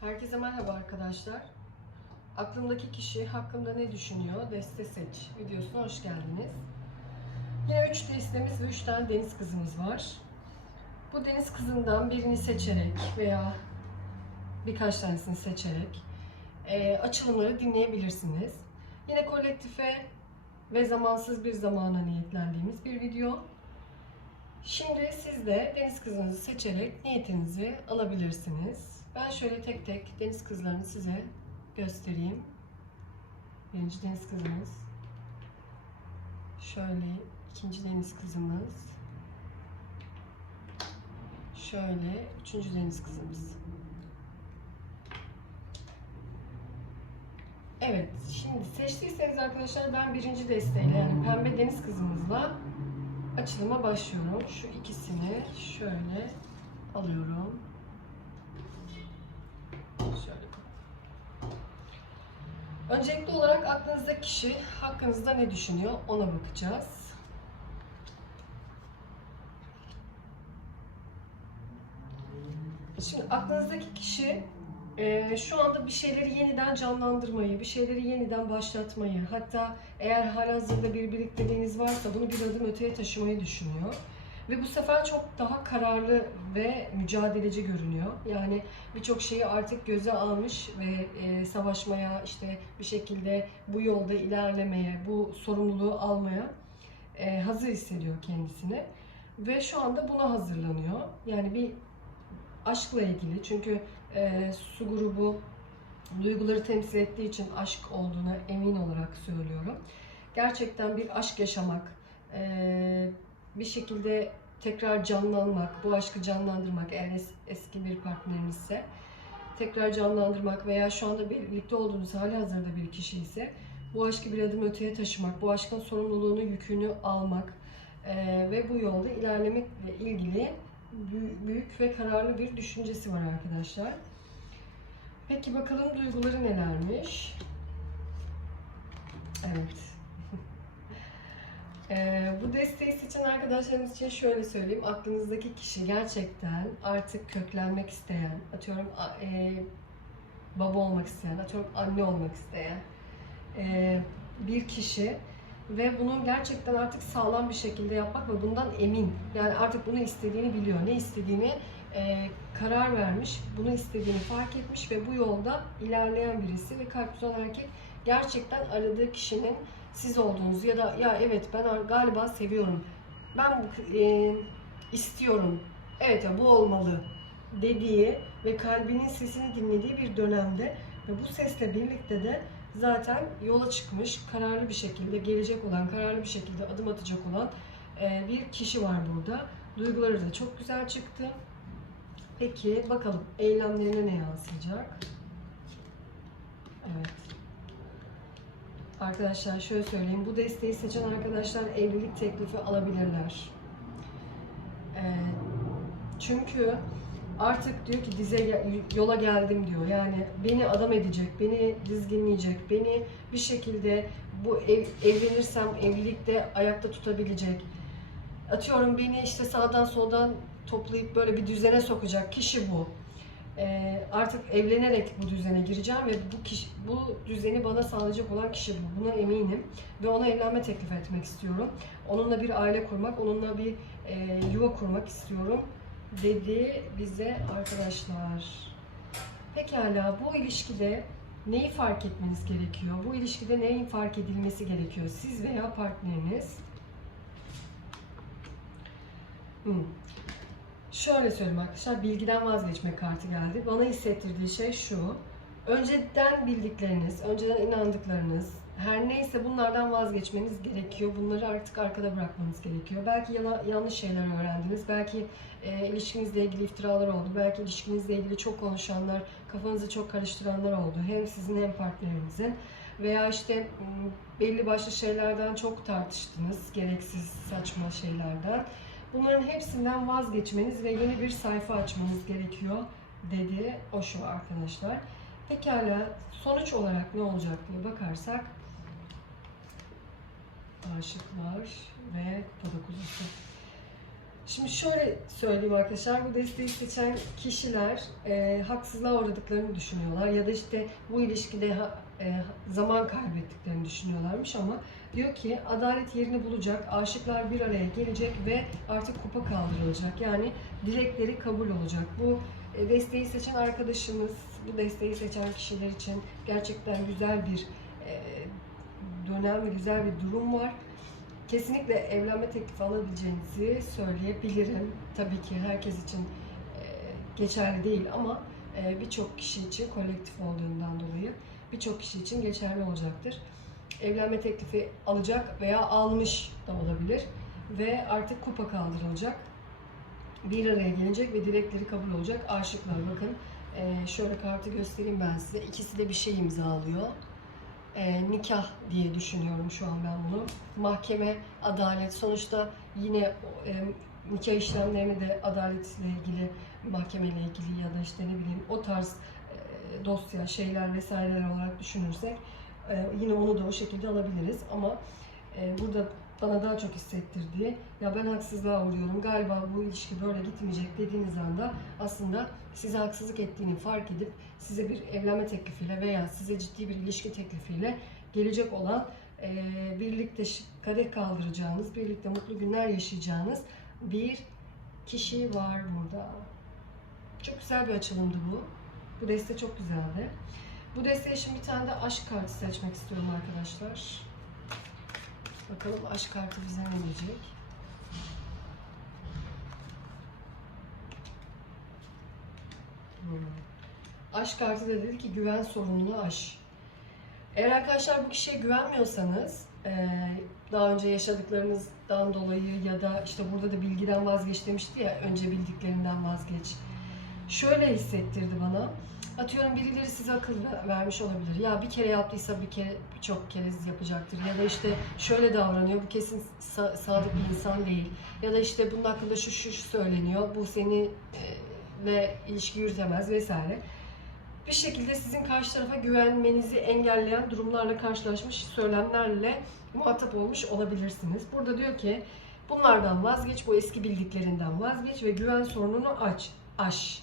Herkese merhaba arkadaşlar. Aklımdaki kişi hakkında ne düşünüyor? Deste seç videosuna hoş geldiniz. Yine 3 destemiz ve 3 tane deniz kızımız var. Bu deniz kızından birini seçerek veya birkaç tanesini seçerek e, açılımları dinleyebilirsiniz. Yine kolektife ve zamansız bir zamana niyetlendiğimiz bir video. Şimdi siz de deniz kızınızı seçerek niyetinizi alabilirsiniz. Ben şöyle tek tek deniz kızlarını size göstereyim. Birinci deniz kızımız. Şöyle ikinci deniz kızımız. Şöyle üçüncü deniz kızımız. Evet, şimdi seçtiyseniz arkadaşlar ben birinci desteğiyle yani pembe deniz kızımızla açılıma başlıyorum. Şu ikisini şöyle alıyorum. Şöyle. Öncelikli olarak aklınızdaki kişi hakkınızda ne düşünüyor ona bakacağız. Şimdi aklınızdaki kişi e, şu anda bir şeyleri yeniden canlandırmayı, bir şeyleri yeniden başlatmayı, hatta eğer halihazırda bir birlikteliğiniz varsa bunu bir adım öteye taşımayı düşünüyor. Ve bu sefer çok daha kararlı ve mücadeleci görünüyor. Yani birçok şeyi artık göze almış ve e, savaşmaya, işte bir şekilde bu yolda ilerlemeye, bu sorumluluğu almaya e, hazır hissediyor kendisini. Ve şu anda buna hazırlanıyor. Yani bir aşkla ilgili çünkü e, su grubu duyguları temsil ettiği için aşk olduğuna emin olarak söylüyorum. Gerçekten bir aşk yaşamak, e, bir şekilde tekrar canlanmak, bu aşkı canlandırmak eğer es- eski bir partnerinizse tekrar canlandırmak veya şu anda birlikte olduğunuz hali hazırda bir kişi ise bu aşkı bir adım öteye taşımak, bu aşkın sorumluluğunu, yükünü almak e, ve bu yolda ilerlemekle ilgili bü- büyük ve kararlı bir düşüncesi var arkadaşlar. Peki bakalım duyguları nelermiş? Evet. Ee, bu desteği seçen arkadaşlarımız için şöyle söyleyeyim. Aklınızdaki kişi gerçekten artık köklenmek isteyen, atıyorum e, baba olmak isteyen, atıyorum anne olmak isteyen e, bir kişi ve bunu gerçekten artık sağlam bir şekilde yapmak ve bundan emin. Yani artık bunu istediğini biliyor. Ne istediğini e, karar vermiş, bunu istediğini fark etmiş ve bu yolda ilerleyen birisi ve kalp tutan erkek gerçekten aradığı kişinin siz olduğunuz ya da ya evet ben galiba seviyorum, ben e, istiyorum, evet ya bu olmalı dediği ve kalbinin sesini dinlediği bir dönemde ve bu sesle birlikte de zaten yola çıkmış, kararlı bir şekilde gelecek olan, kararlı bir şekilde adım atacak olan e, bir kişi var burada. Duyguları da çok güzel çıktı. Peki bakalım eylemlerine ne yansıyacak? Evet. Arkadaşlar şöyle söyleyeyim. Bu desteği seçen arkadaşlar evlilik teklifi alabilirler. Ee, çünkü artık diyor ki dize yola geldim diyor. Yani beni adam edecek, beni dizginleyecek, beni bir şekilde bu ev, evlenirsem evlilikte ayakta tutabilecek. Atıyorum beni işte sağdan soldan toplayıp böyle bir düzene sokacak kişi bu. Ee, artık evlenerek bu düzene gireceğim ve bu kişi, bu düzeni bana sağlayacak olan kişi bu. Buna eminim ve ona evlenme teklif etmek istiyorum. Onunla bir aile kurmak, onunla bir e, yuva kurmak istiyorum dedi bize arkadaşlar. Pekala bu ilişkide neyi fark etmeniz gerekiyor? Bu ilişkide neyin fark edilmesi gerekiyor? Siz veya partneriniz? Hmm. Şöyle söyleyeyim arkadaşlar, bilgiden vazgeçme kartı geldi. Bana hissettirdiği şey şu. Önceden bildikleriniz, önceden inandıklarınız, her neyse bunlardan vazgeçmeniz gerekiyor. Bunları artık arkada bırakmanız gerekiyor. Belki yana- yanlış şeyler öğrendiniz. Belki e, ilişkinizle ilgili iftiralar oldu. Belki ilişkinizle ilgili çok konuşanlar, kafanızı çok karıştıranlar oldu. Hem sizin hem partnerinizin. Veya işte belli başlı şeylerden çok tartıştınız. Gereksiz, saçma şeylerden. Bunların hepsinden vazgeçmeniz ve yeni bir sayfa açmanız gerekiyor dedi o şu arkadaşlar. Pekala sonuç olarak ne olacak diye bakarsak aşıklar ve kupa dokuzusu. Şimdi şöyle söyleyeyim arkadaşlar, bu desteği seçen kişiler e, haksızlığa uğradıklarını düşünüyorlar ya da işte bu ilişkide ha- zaman kaybettiklerini düşünüyorlarmış ama diyor ki adalet yerini bulacak, aşıklar bir araya gelecek ve artık kupa kaldırılacak. Yani dilekleri kabul olacak. Bu e, desteği seçen arkadaşımız, bu desteği seçen kişiler için gerçekten güzel bir e, dönem ve güzel bir durum var. Kesinlikle evlenme teklifi alabileceğinizi söyleyebilirim. Tabii ki herkes için e, geçerli değil ama e, birçok kişi için kolektif olduğundan dolayı birçok kişi için geçerli olacaktır. Evlenme teklifi alacak veya almış da olabilir ve artık kupa kaldırılacak. Bir araya gelecek ve dilekleri kabul olacak. Aşıklar bakın e, şöyle kartı göstereyim ben size. İkisi de bir şey imzalıyor e, nikah diye düşünüyorum şu an ben bunu. Mahkeme, adalet sonuçta yine e, nikah işlemlerini de adaletle ilgili, mahkemeyle ilgili ya da işte ne bileyim o tarz dosya, şeyler vesaireler olarak düşünürsek e, yine onu da o şekilde alabiliriz ama e, burada bana daha çok hissettirdiği ya ben haksızlığa uğruyorum galiba bu ilişki böyle gitmeyecek dediğiniz anda aslında size haksızlık ettiğini fark edip size bir evlenme teklifiyle veya size ciddi bir ilişki teklifiyle gelecek olan e, birlikte kadeh kaldıracağınız, birlikte mutlu günler yaşayacağınız bir kişi var burada. Çok güzel bir açılımdı bu. Bu deste çok güzeldi. Bu desteği şimdi bir tane de aşk kartı seçmek istiyorum arkadaşlar. Bakalım aşk kartı bize ne diyecek? Hmm. Aşk kartı da dedi ki güven sorununu aş. Eğer arkadaşlar bu kişiye güvenmiyorsanız eee, daha önce yaşadıklarınızdan dolayı ya da işte burada da bilgiden vazgeç demişti ya önce bildiklerinden vazgeç. Şöyle hissettirdi bana. Atıyorum birileri size akıl ver- vermiş olabilir. Ya bir kere yaptıysa bir kere birçok kere yapacaktır. Ya da işte şöyle davranıyor. Bu kesin sa- sadık bir insan değil. Ya da işte bunun hakkında şu şu, şu söyleniyor. Bu seni e, ve ilişki yürütemez vesaire. Bir şekilde sizin karşı tarafa güvenmenizi engelleyen durumlarla karşılaşmış söylemlerle muhatap olmuş olabilirsiniz. Burada diyor ki bunlardan vazgeç, bu eski bildiklerinden vazgeç ve güven sorununu aç, aş.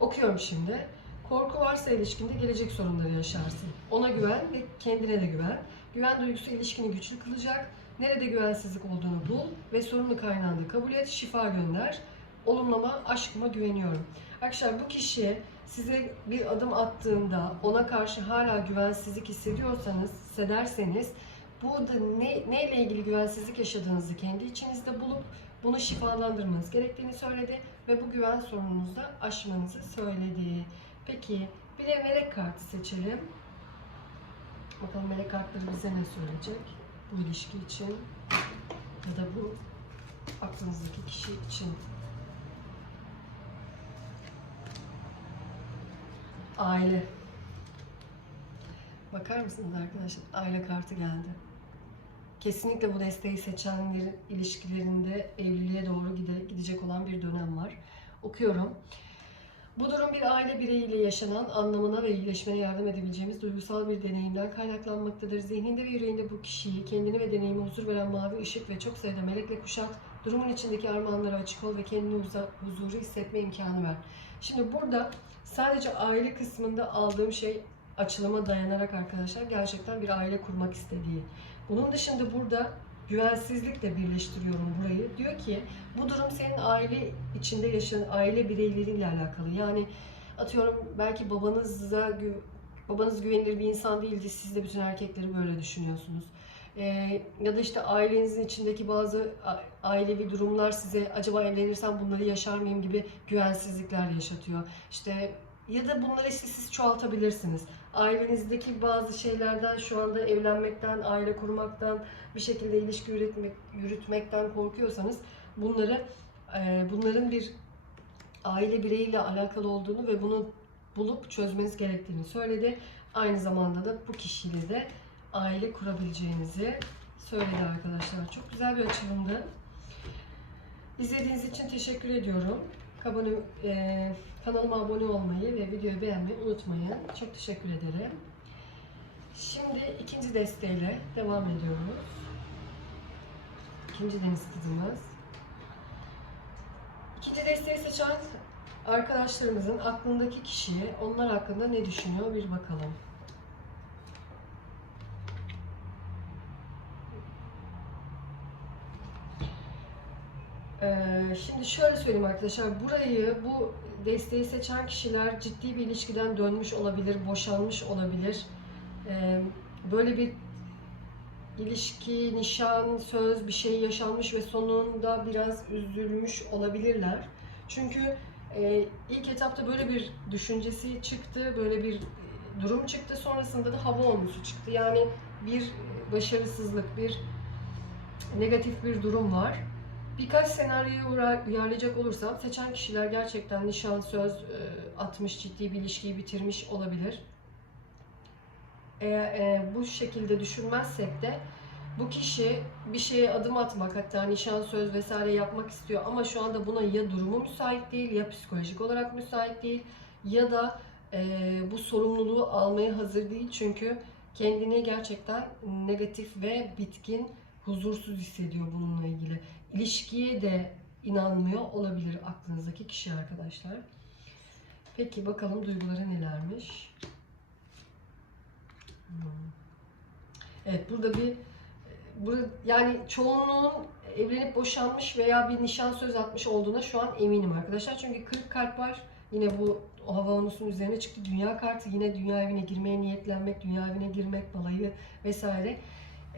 Okuyorum şimdi. Korku varsa ilişkinde gelecek sorunları yaşarsın. Ona güven ve kendine de güven. Güven duygusu ilişkini güçlü kılacak. Nerede güvensizlik olduğunu bul ve sorunu kaynağında kabul et, şifa gönder. Olumlama, aşkıma güveniyorum. Arkadaşlar bu kişi size bir adım attığında ona karşı hala güvensizlik hissediyorsanız, hissederseniz burada ne, neyle ilgili güvensizlik yaşadığınızı kendi içinizde bulup bunu şifalandırmanız gerektiğini söyledi ve bu güven sorununuzu aşmanızı söyledi. Peki bir de melek kartı seçelim. Bakalım melek kartları bize ne söyleyecek bu ilişki için ya da bu aklınızdaki kişi için. Aile. Bakar mısınız arkadaşlar? Aile kartı geldi. Kesinlikle bu desteği seçenlerin ilişkilerinde evliliğe doğru gide, gidecek olan bir dönem var. Okuyorum. Bu durum bir aile bireyiyle yaşanan anlamına ve iyileşmeye yardım edebileceğimiz duygusal bir deneyimden kaynaklanmaktadır. Zihninde ve yüreğinde bu kişiyi, kendini ve deneyime huzur veren mavi ışık ve çok sayıda melekle kuşat. Durumun içindeki armağanlara açık ol ve kendini huzuru hissetme imkanı ver. Şimdi burada sadece aile kısmında aldığım şey açılıma dayanarak arkadaşlar gerçekten bir aile kurmak istediği. Bunun dışında burada güvensizlikle birleştiriyorum burayı. Diyor ki bu durum senin aile içinde yaşayan aile bireyleriyle alakalı. Yani atıyorum belki babanıza babanız güvenilir bir insan değildi. Siz de bütün erkekleri böyle düşünüyorsunuz. Ee, ya da işte ailenizin içindeki bazı ailevi durumlar size acaba evlenirsem bunları yaşar mıyım gibi güvensizlikler yaşatıyor. İşte ya da bunları siz, siz çoğaltabilirsiniz. Ailenizdeki bazı şeylerden şu anda evlenmekten, aile kurmaktan, bir şekilde ilişki yürütmek, yürütmekten korkuyorsanız bunları e, bunların bir aile bireyiyle alakalı olduğunu ve bunu bulup çözmeniz gerektiğini söyledi. Aynı zamanda da bu kişiyle de aile kurabileceğinizi söyledi arkadaşlar. Çok güzel bir açılımdı. İzlediğiniz için teşekkür ediyorum. Abone, e, kanalıma abone olmayı ve videoyu beğenmeyi unutmayın. Çok teşekkür ederim. Şimdi ikinci desteğiyle devam ediyoruz. İkinci deniz kızımız. İkinci desteği seçen arkadaşlarımızın aklındaki kişi onlar hakkında ne düşünüyor bir bakalım. Ee, şimdi şöyle söyleyeyim arkadaşlar, burayı bu desteği seçen kişiler ciddi bir ilişkiden dönmüş olabilir, boşanmış olabilir. Ee, böyle bir ilişki, nişan, söz bir şey yaşanmış ve sonunda biraz üzülmüş olabilirler. Çünkü e, ilk etapta böyle bir düşüncesi çıktı, böyle bir durum çıktı. Sonrasında da hava olmusu çıktı. Yani bir başarısızlık, bir negatif bir durum var. Birkaç senaryoyu uyar- uyarlayacak olursam seçen kişiler gerçekten nişan, söz e, atmış, ciddi bir ilişkiyi bitirmiş olabilir. Eğer e, bu şekilde düşünmezsek de bu kişi bir şeye adım atmak hatta nişan söz vesaire yapmak istiyor ama şu anda buna ya durumu müsait değil ya psikolojik olarak müsait değil ya da e, bu sorumluluğu almaya hazır değil çünkü kendini gerçekten negatif ve bitkin, huzursuz hissediyor bununla ilgili. İlişkiye de inanmıyor olabilir aklınızdaki kişi arkadaşlar. Peki bakalım duyguları nelermiş? Evet burada bir burada yani çoğunluğun evlenip boşanmış veya bir nişan söz atmış olduğuna şu an eminim arkadaşlar. Çünkü 40 kalp var. Yine bu o hava onusunun üzerine çıktı. Dünya kartı yine dünya evine girmeye niyetlenmek, dünya evine girmek, balayı vesaire.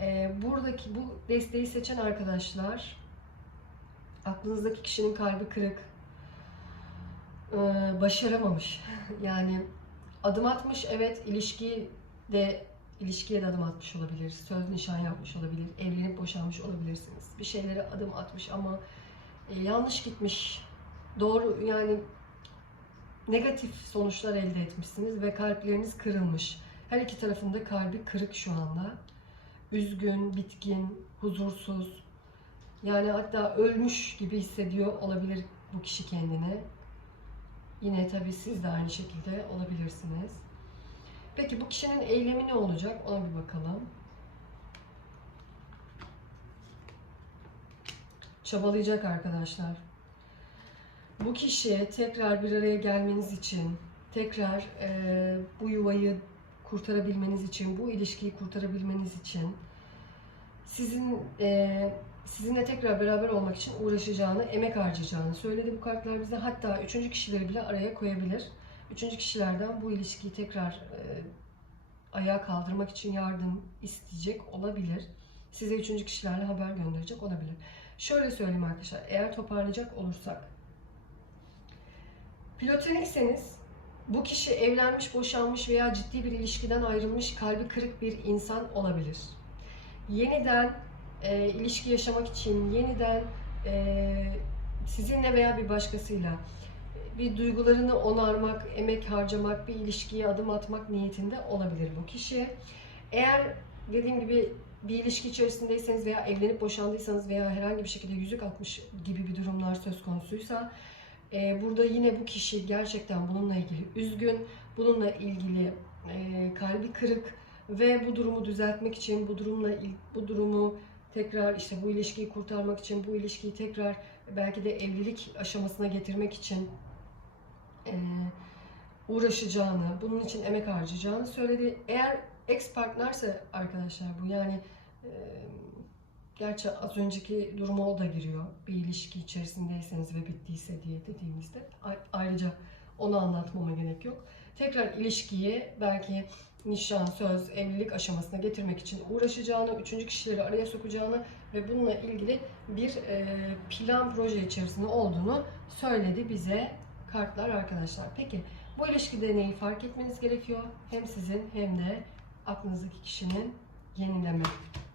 Ee, buradaki bu desteği seçen arkadaşlar aklınızdaki kişinin kalbi kırık, ee, başaramamış. yani adım atmış evet ilişkiyi de ilişkiye de adım atmış olabilir, söz nişan yapmış olabilir, evlenip boşanmış olabilirsiniz. Bir şeylere adım atmış ama e, yanlış gitmiş, doğru yani negatif sonuçlar elde etmişsiniz ve kalpleriniz kırılmış. Her iki tarafında kalbi kırık şu anda. Üzgün, bitkin, huzursuz. Yani hatta ölmüş gibi hissediyor olabilir bu kişi kendini. Yine tabii siz de aynı şekilde olabilirsiniz. Peki bu kişinin eylemi ne olacak? Ona bir bakalım. Çabalayacak arkadaşlar. Bu kişi tekrar bir araya gelmeniz için, tekrar e, bu yuvayı kurtarabilmeniz için, bu ilişkiyi kurtarabilmeniz için sizin e, sizinle tekrar beraber olmak için uğraşacağını, emek harcayacağını söyledi bu kartlar bize. Hatta üçüncü kişileri bile araya koyabilir. Üçüncü kişilerden bu ilişkiyi tekrar e, ayağa kaldırmak için yardım isteyecek olabilir. Size üçüncü kişilerle haber gönderecek olabilir. Şöyle söyleyeyim arkadaşlar, eğer toparlayacak olursak, Platonikseniz bu kişi evlenmiş, boşanmış veya ciddi bir ilişkiden ayrılmış, kalbi kırık bir insan olabilir. Yeniden e, ilişki yaşamak için, yeniden e, sizinle veya bir başkasıyla bir duygularını onarmak, emek harcamak, bir ilişkiye adım atmak niyetinde olabilir bu kişi. Eğer dediğim gibi bir ilişki içerisindeyseniz veya evlenip boşandıysanız veya herhangi bir şekilde yüzük atmış gibi bir durumlar söz konusuysa e, burada yine bu kişi gerçekten bununla ilgili üzgün, bununla ilgili e, kalbi kırık ve bu durumu düzeltmek için, bu durumla bu durumu tekrar işte bu ilişkiyi kurtarmak için, bu ilişkiyi tekrar belki de evlilik aşamasına getirmek için e, uğraşacağını, bunun için emek harcayacağını söyledi. Eğer ex partnerse arkadaşlar bu yani e, gerçi az önceki duruma o da giriyor. Bir ilişki içerisindeyseniz ve bittiyse diye dediğimizde ayrıca onu anlatmama gerek yok. Tekrar ilişkiyi belki nişan, söz, evlilik aşamasına getirmek için uğraşacağını, üçüncü kişileri araya sokacağını ve bununla ilgili bir e, plan proje içerisinde olduğunu söyledi bize kartlar arkadaşlar. Peki bu ilişkide neyi fark etmeniz gerekiyor? Hem sizin hem de aklınızdaki kişinin yenileme.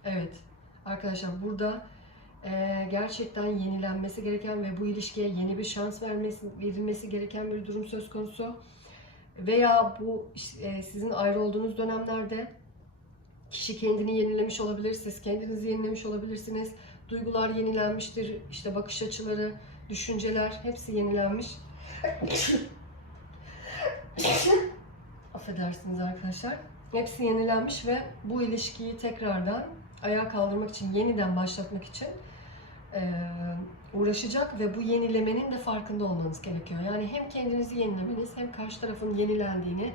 Evet arkadaşlar burada e, gerçekten yenilenmesi gereken ve bu ilişkiye yeni bir şans vermesi, verilmesi gereken bir durum söz konusu. Veya bu e, sizin ayrı olduğunuz dönemlerde kişi kendini yenilemiş olabilir, siz kendinizi yenilemiş olabilirsiniz. Duygular yenilenmiştir, işte bakış açıları, düşünceler hepsi yenilenmiş. Affedersiniz arkadaşlar. Hepsi yenilenmiş ve bu ilişkiyi tekrardan ayağa kaldırmak için, yeniden başlatmak için uğraşacak ve bu yenilemenin de farkında olmanız gerekiyor. Yani hem kendinizi yenilemeniz hem karşı tarafın yenilendiğini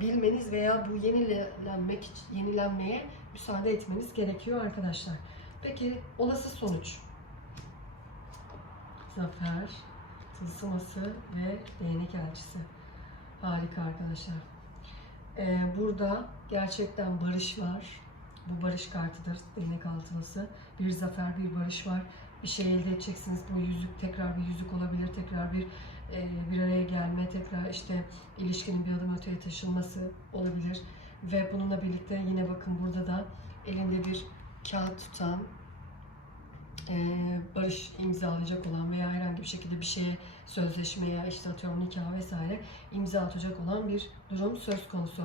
bilmeniz veya bu yenilenmek yenilenmeye müsaade etmeniz gerekiyor arkadaşlar. Peki olası sonuç? Zafer, tılsıması ve değnek elçisi. Harika arkadaşlar. Ee, burada gerçekten barış var. Bu barış kartıdır. Değnek altılısı. Bir zafer, bir barış var. Bir şey elde edeceksiniz. Bu yüzük tekrar bir yüzük olabilir. Tekrar bir e, bir araya gelme, tekrar işte ilişkinin bir adım öteye taşınması olabilir. Ve bununla birlikte yine bakın burada da elinde bir kağıt tutan, e, barış imzalayacak olan veya herhangi bir şekilde bir şeye sözleşmeye, işte atıyorum nikah vesaire imza atacak olan bir durum söz konusu.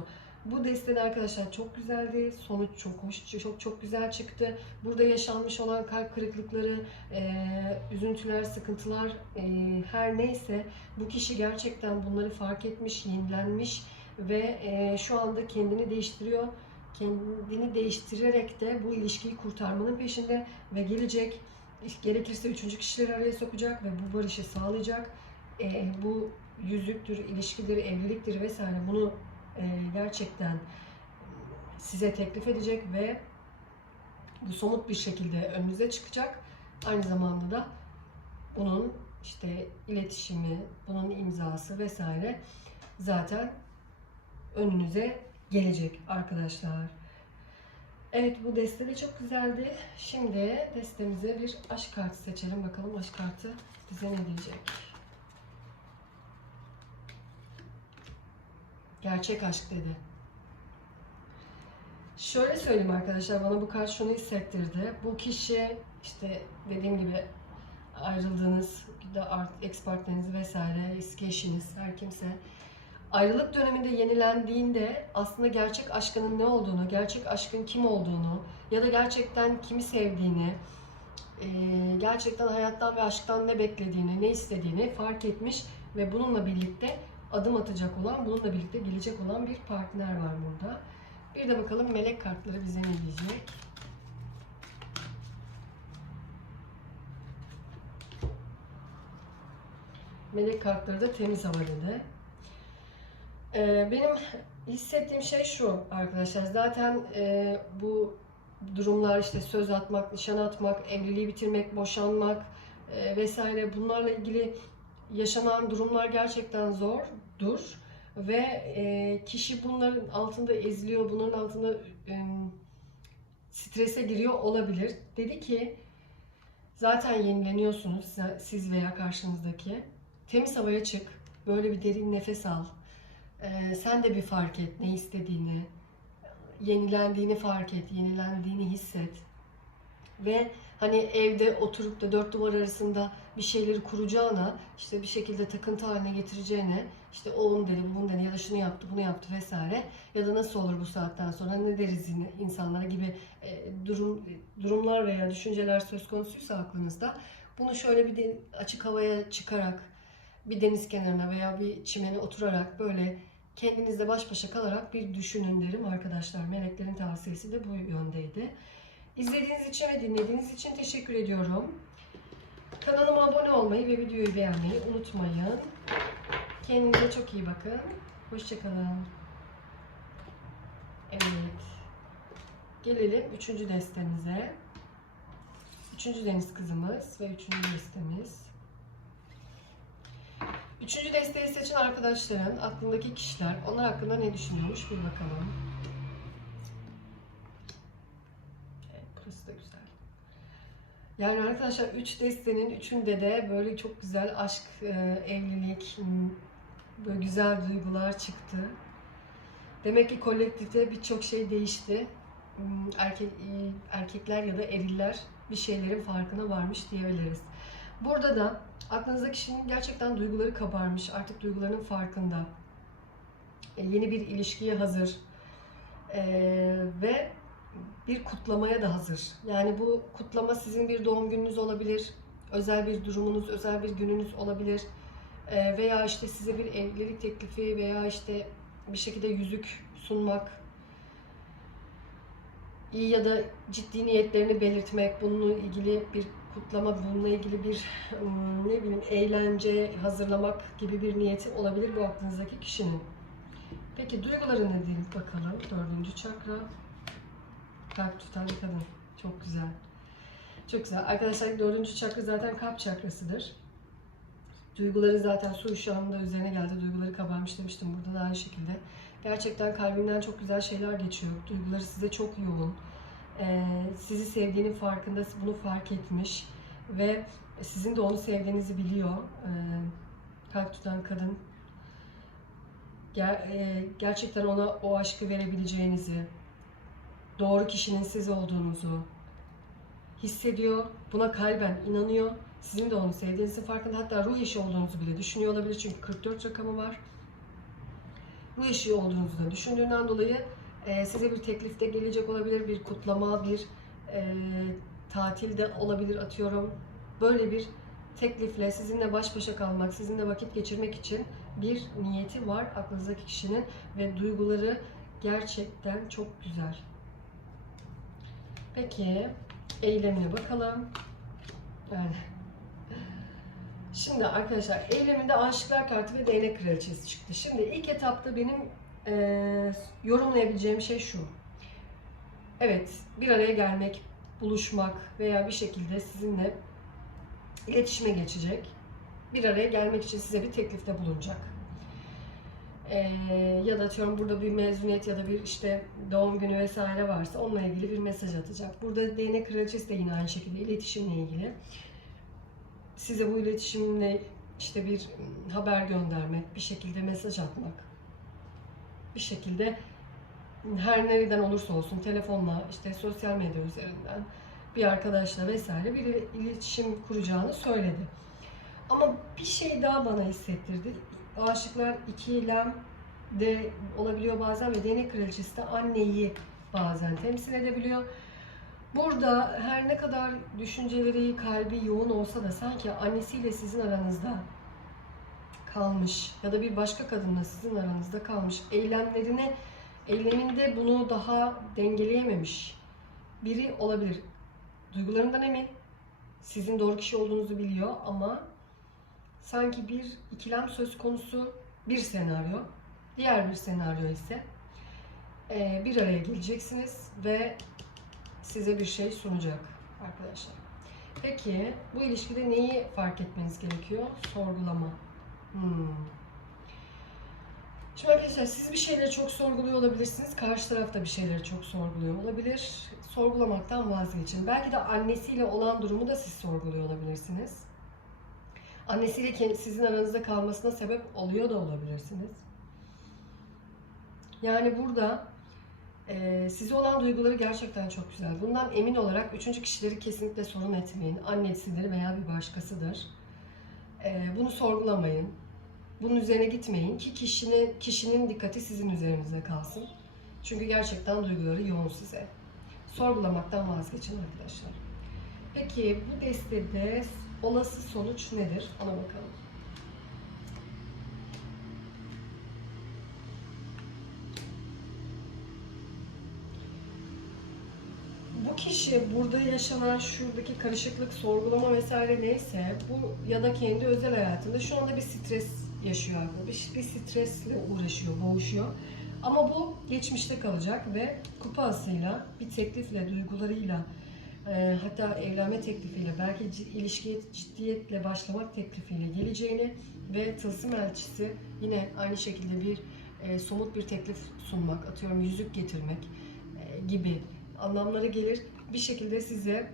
Bu destede arkadaşlar çok güzeldi. Sonuç çok hoş, çok çok güzel çıktı. Burada yaşanmış olan kalp kırıklıkları, e, üzüntüler, sıkıntılar e, her neyse bu kişi gerçekten bunları fark etmiş, yenilenmiş ve e, şu anda kendini değiştiriyor. Kendini değiştirerek de bu ilişkiyi kurtarmanın peşinde ve gelecek gerekirse üçüncü kişileri araya sokacak ve bu barışı sağlayacak. E, bu yüzüktür, ilişkidir, evliliktir vesaire bunu gerçekten size teklif edecek ve bu somut bir şekilde önünüze çıkacak. Aynı zamanda da bunun işte iletişimi, bunun imzası vesaire zaten önünüze gelecek arkadaşlar. Evet bu deste de çok güzeldi. Şimdi destemize bir aşk kartı seçelim. Bakalım aşk kartı bize ne diyecek? Gerçek aşk dedi. Şöyle söyleyeyim arkadaşlar bana bu kart şunu hissettirdi. Bu kişi işte dediğim gibi ayrıldığınız ex partneriniz vesaire eski eşiniz her kimse ayrılık döneminde yenilendiğinde aslında gerçek aşkının ne olduğunu, gerçek aşkın kim olduğunu ya da gerçekten kimi sevdiğini, eee, gerçekten hayattan ve aşktan ne beklediğini, ne istediğini fark etmiş ve bununla birlikte adım atacak olan, bununla birlikte gelecek olan bir partner var burada. Bir de bakalım melek kartları bize ne diyecek? Melek kartları da temiz hava dedi. Ee, benim hissettiğim şey şu arkadaşlar. Zaten e, bu durumlar işte söz atmak, nişan atmak, evliliği bitirmek, boşanmak e, vesaire bunlarla ilgili yaşanan durumlar gerçekten zordur ve e, kişi bunların altında eziliyor, bunların altında e, strese giriyor olabilir. Dedi ki zaten yenileniyorsunuz siz veya karşınızdaki. Temiz havaya çık, böyle bir derin nefes al. Ee, sen de bir fark et ne istediğini, yenilendiğini fark et, yenilendiğini hisset. Ve hani evde oturup da dört duvar arasında bir şeyleri kuracağına, işte bir şekilde takıntı haline getireceğine, işte o onu dedi, bu bunu dedi ya da şunu yaptı, bunu yaptı vesaire ya da nasıl olur bu saatten sonra ne deriz yine insanlara gibi e, durum durumlar veya düşünceler söz konusuysa aklınızda bunu şöyle bir de açık havaya çıkarak bir deniz kenarına veya bir çimene oturarak böyle kendinizle baş başa kalarak bir düşünün derim arkadaşlar. Meleklerin tavsiyesi de bu yöndeydi. İzlediğiniz için ve dinlediğiniz için teşekkür ediyorum. Kanalıma abone olmayı ve videoyu beğenmeyi unutmayın. Kendinize çok iyi bakın. Hoşçakalın. Evet. Gelelim üçüncü destemize. Üçüncü deniz kızımız ve üçüncü destemiz. Üçüncü desteği seçen arkadaşların aklındaki kişiler onlar hakkında ne düşünüyormuş bir bakalım. Evet, burası da güzel. Yani arkadaşlar üç destenin üçünde de böyle çok güzel aşk, e, evlilik, böyle güzel duygular çıktı. Demek ki kolektifte birçok şey değişti. M, Erkek, e, erkekler ya da eriller bir şeylerin farkına varmış diyebiliriz. Burada da aklınızda kişinin gerçekten duyguları kabarmış, artık duygularının farkında. E, yeni bir ilişkiye hazır. E, ve bir kutlamaya da hazır. Yani bu kutlama sizin bir doğum gününüz olabilir, özel bir durumunuz, özel bir gününüz olabilir. E, veya işte size bir evlilik teklifi veya işte bir şekilde yüzük sunmak, iyi ya da ciddi niyetlerini belirtmek, bununla ilgili bir kutlama bununla ilgili bir ım, ne bileyim eğlence hazırlamak gibi bir niyeti olabilir bu aklınızdaki kişinin. Peki duyguları ne diyeyim bakalım. Dördüncü çakra. Kalp tutan kadın. Çok güzel. Çok güzel. Arkadaşlar dördüncü çakra zaten kalp çakrasıdır. Duyguları zaten su ışığında üzerine geldi. Duyguları kabarmış demiştim burada da aynı şekilde. Gerçekten kalbinden çok güzel şeyler geçiyor. Duyguları size çok yoğun. Ee, sizi sevdiğinin farkında, bunu fark etmiş ve sizin de onu sevdiğinizi biliyor. Ee, kalp tutan kadın ger- e, gerçekten ona o aşkı verebileceğinizi, doğru kişinin siz olduğunuzu hissediyor. Buna kalben inanıyor. Sizin de onu sevdiğinizin farkında hatta ruh eşi olduğunuzu bile düşünüyor olabilir çünkü 44 rakamı var. Ruh eşi olduğunuzu da düşündüğünden dolayı e, size bir teklifte gelecek olabilir, bir kutlama, bir e, tatilde olabilir atıyorum. Böyle bir teklifle sizinle baş başa kalmak, sizinle vakit geçirmek için bir niyeti var aklınızdaki kişinin ve duyguları gerçekten çok güzel. Peki eylemine bakalım. Yani Şimdi arkadaşlar eyleminde aşıklar kartı ve değnek kraliçesi çıktı. Şimdi ilk etapta benim eee, yorumlayabileceğim şey şu. Evet bir araya gelmek, buluşmak veya bir şekilde sizinle iletişime geçecek. Bir araya gelmek için size bir teklifte bulunacak. Eee, ya da atıyorum burada bir mezuniyet ya da bir işte doğum günü vesaire varsa onunla ilgili bir mesaj atacak. Burada değnek kraliçesi de yine aynı şekilde iletişimle ilgili size bu iletişimle işte bir haber göndermek, bir şekilde mesaj atmak, bir şekilde her nereden olursa olsun telefonla, işte sosyal medya üzerinden bir arkadaşla vesaire bir iletişim kuracağını söyledi. Ama bir şey daha bana hissettirdi. Aşıklar ikilem de olabiliyor bazen ve değnek kraliçesi de anneyi bazen temsil edebiliyor. Burada her ne kadar düşünceleri, kalbi yoğun olsa da sanki annesiyle sizin aranızda kalmış ya da bir başka kadınla sizin aranızda kalmış. Eylemlerine, eyleminde bunu daha dengeleyememiş biri olabilir. Duygularından emin, sizin doğru kişi olduğunuzu biliyor ama sanki bir ikilem söz konusu bir senaryo. Diğer bir senaryo ise eee, bir araya geleceksiniz ve size bir şey sunacak arkadaşlar. Peki bu ilişkide neyi fark etmeniz gerekiyor? Sorgulama. Hmm. Şimdi arkadaşlar siz bir şeyleri çok sorguluyor olabilirsiniz. Karşı taraf da bir şeyleri çok sorguluyor olabilir. Sorgulamaktan vazgeçin. Belki de annesiyle olan durumu da siz sorguluyor olabilirsiniz. Annesiyle sizin aranızda kalmasına sebep oluyor da olabilirsiniz. Yani burada ee, size olan duyguları gerçekten çok güzel. Bundan emin olarak üçüncü kişileri kesinlikle sorun etmeyin. Annesidir veya bir başkasıdır. Ee, bunu sorgulamayın. Bunun üzerine gitmeyin ki kişinin, kişinin dikkati sizin üzerinize kalsın. Çünkü gerçekten duyguları yoğun size. Sorgulamaktan vazgeçin arkadaşlar. Peki bu destede olası sonuç nedir? Ona bakalım. bu kişi burada yaşanan şuradaki karışıklık, sorgulama vesaire neyse bu ya da kendi özel hayatında şu anda bir stres yaşıyor. Bir, bir stresle uğraşıyor, boğuşuyor. Ama bu geçmişte kalacak ve kupasıyla, bir teklifle, duygularıyla, e, hatta evlenme teklifiyle, belki ilişkiye ciddiyetle başlamak teklifiyle geleceğini ve tılsım elçisi yine aynı şekilde bir e, somut bir teklif sunmak, atıyorum yüzük getirmek e, gibi anlamları gelir. Bir şekilde size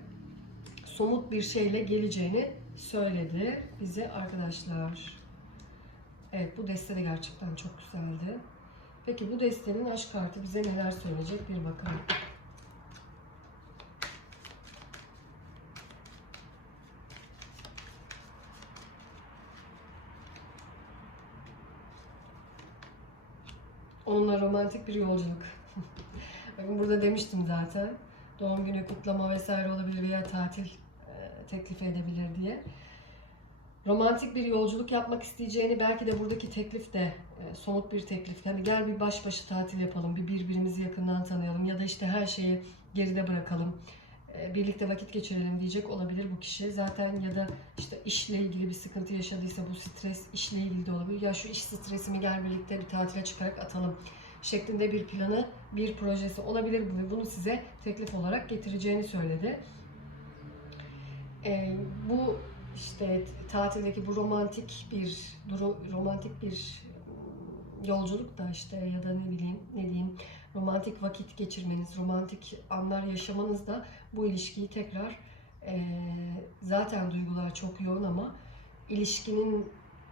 somut bir şeyle geleceğini söyledi bize arkadaşlar. Evet bu deste de gerçekten çok güzeldi. Peki bu destenin aşk kartı bize neler söyleyecek bir bakalım. Onunla romantik bir yolculuk. Bakın burada demiştim zaten. Doğum günü kutlama vesaire olabilir veya tatil e, teklif edebilir diye. Romantik bir yolculuk yapmak isteyeceğini belki de buradaki teklif de e, somut bir teklif. Yani gel bir baş başa tatil yapalım, bir birbirimizi yakından tanıyalım ya da işte her şeyi geride bırakalım. E, birlikte vakit geçirelim diyecek olabilir bu kişi. Zaten ya da işte işle ilgili bir sıkıntı yaşadıysa bu stres işle ilgili de olabilir. Ya şu iş stresimi gel birlikte bir tatile çıkarak atalım şeklinde bir planı, bir projesi olabilir bunu size teklif olarak getireceğini söyledi. E, bu işte tatildeki bu romantik bir romantik bir yolculuk da işte ya da ne bileyim ne diyeyim romantik vakit geçirmeniz, romantik anlar yaşamanız da bu ilişkiyi tekrar eee, zaten duygular çok yoğun ama ilişkinin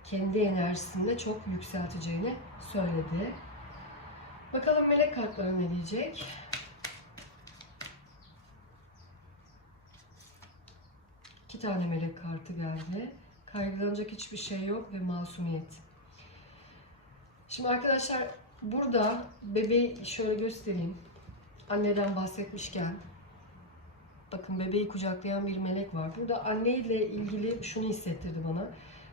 kendi enerjisini de çok yükselteceğini söyledi. Bakalım melek kartları ne diyecek? İki tane melek kartı geldi. Kaygılanacak hiçbir şey yok ve masumiyet. Şimdi arkadaşlar burada bebeği şöyle göstereyim. Anneden bahsetmişken bakın bebeği kucaklayan bir melek var. Burada anneyle ilgili şunu hissettirdi bana.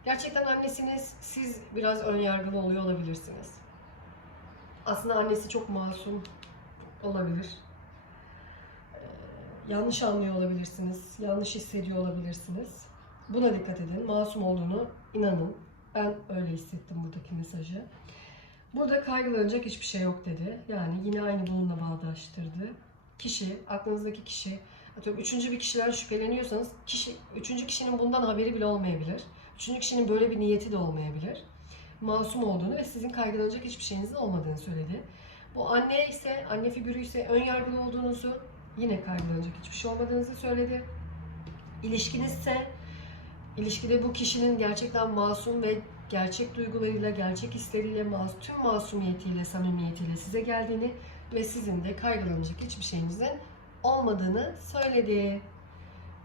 Gerçekten annesiniz siz biraz ön yargılı oluyor olabilirsiniz. Aslında annesi çok masum olabilir. Ee, yanlış anlıyor olabilirsiniz. Yanlış hissediyor olabilirsiniz. Buna dikkat edin. Masum olduğunu inanın. Ben öyle hissettim buradaki mesajı. Burada kaygılanacak hiçbir şey yok dedi. Yani yine aynı bununla bağdaştırdı. Kişi, aklınızdaki kişi, atıyorum üçüncü bir kişiden şüpheleniyorsanız kişi, üçüncü kişinin bundan haberi bile olmayabilir. Üçüncü kişinin böyle bir niyeti de olmayabilir. Masum olduğunu ve sizin kaygılanacak hiçbir şeyinizin olmadığını söyledi. Bu anne ise, anne figürü ise ön yargılı olduğunuzu, yine kaygılanacak hiçbir şey olmadığınızı söyledi. İlişkinizse, ilişkide bu kişinin gerçekten masum ve gerçek duygularıyla, gerçek hisleriyle, mas tüm masumiyetiyle, samimiyetiyle size geldiğini ve sizin de kaygılanacak hiçbir şeyinizin olmadığını söyledi.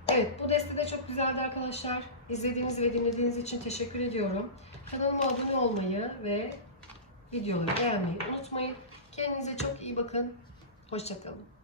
Evet, bu deste de çok güzeldi arkadaşlar. İzlediğiniz ve dinlediğiniz için teşekkür ediyorum. Kanalıma abone olmayı ve videoları beğenmeyi unutmayın. Kendinize çok iyi bakın. Hoşçakalın.